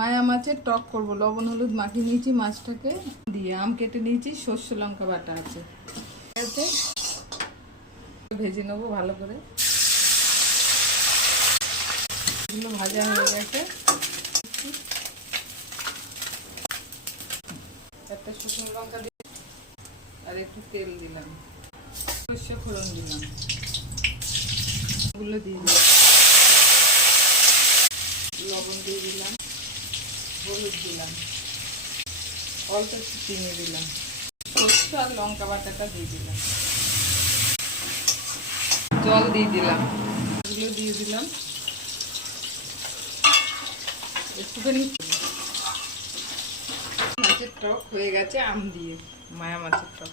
মায়া মাছের টক করবো। লবণ হলুদ মাখিয়ে নিয়েছি মাছটাকে দিয়ে, আম কেটে নিয়েছি, সর্ষে লঙ্কা বাটা আছে, ভেজে নেবো ভালো করে। এগুলো ভাজা হয়ে গেছে। একটা শুকনো লঙ্কা দিয়ে আর একটু তেল দিলাম, সর্ষে ফোড়ন দিলাম, এগুলো দিয়ে দিলাম, লবণ দিয়ে দিলাম, হলুদ দিলাম, অল্প একটু চিনি দিলাম, সর্ষে আর লঙ্কা বাটাটা দিয়ে দিলাম, জল দিয়ে দিলাম, এগুলো দিয়ে দিলাম একটুখানি। মাছের টক হয়ে গেছে আম দিয়ে, মায়া মাছের টক।